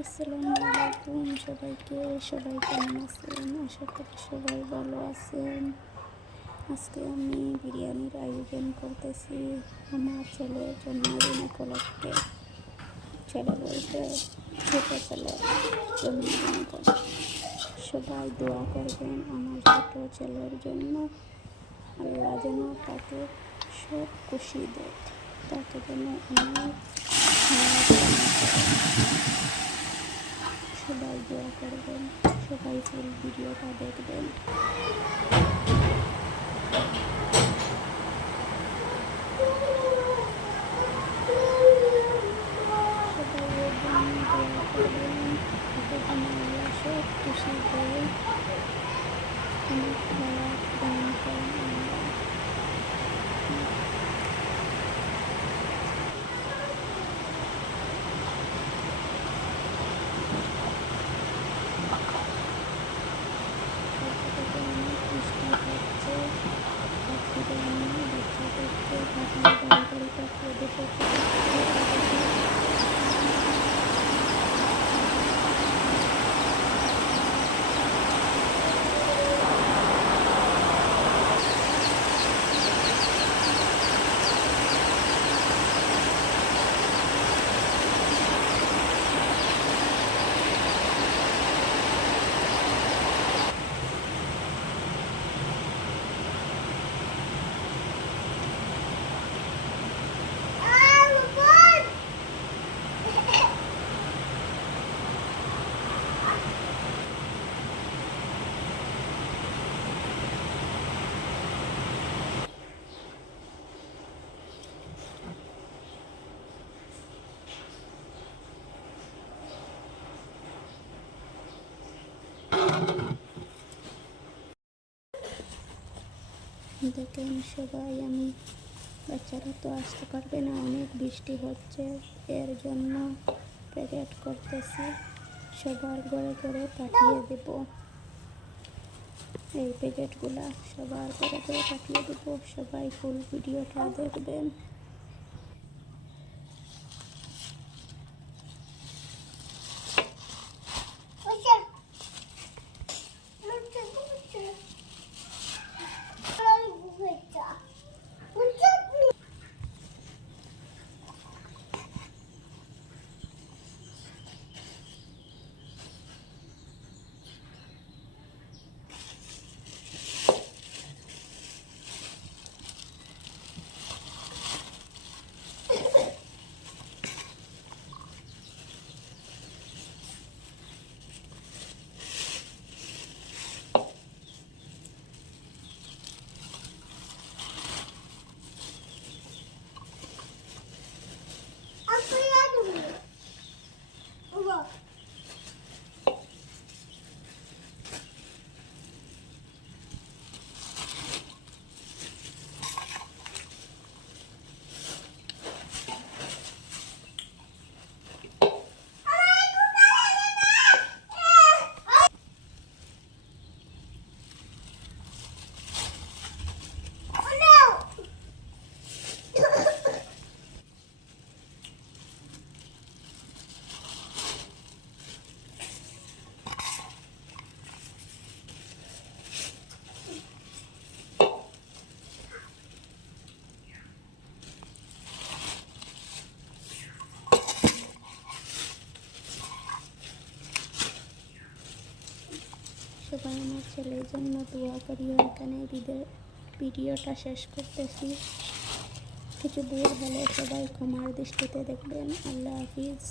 আসসালামু আলাইকুম সবাইকে। সবাই কেমন আছেন? আশা করি সবাই ভালো আছেন। আজকে আমি বিরিয়ানির আয়োজন করতেছি আমার ছেলের জন্মদিন উপলক্ষে। ছেলে বলতে ছোট ছেলে জন্মদিন উপলক্ষে সবাই দোয়া করবেন আমার ছোট ছেলের জন্য। আল্লাহ যেন তাকে সব খুশি দেয়, তাকে যেন অনেক সবাই দোয়া করবেন, সবাই ফুল ভিডিওটা দেখবেন। সবাই এর জন্য দোয়া করবেন, তাকে যেন আল্লাহ সব খুশি দেয়, অনেক খারাপ দান করেন আল্লাহ। অনেক মিষ্টি খাচ্ছে, বাচ্চাদের নিয়ে বাচ্চাদেরকে পাঠিয়ে বাড়ি বাড়ি পাঠিয়ে দেবো। দেখেন সবাই, আমি বাচ্চারা তো আসতে পারবে না, অনেক বৃষ্টি হচ্ছে, এর জন্য প্যাকেট করতেছি, সবার ঘরে ঘরে পাঠিয়ে দেব। এই প্যাকেটগুলা সবার ঘরে ঘরে পাঠিয়ে দেব। সবাই ফুল ভিডিওটা দেখবেন। সবাই আমার ছেলের জন্য দোয়া করিও। এখানে ভিডিওটা শেষ করতেছি। কিছু ভুল হলে সবাই ক্ষমার দৃষ্টিতে দেখবেন। আল্লাহ হাফিজ।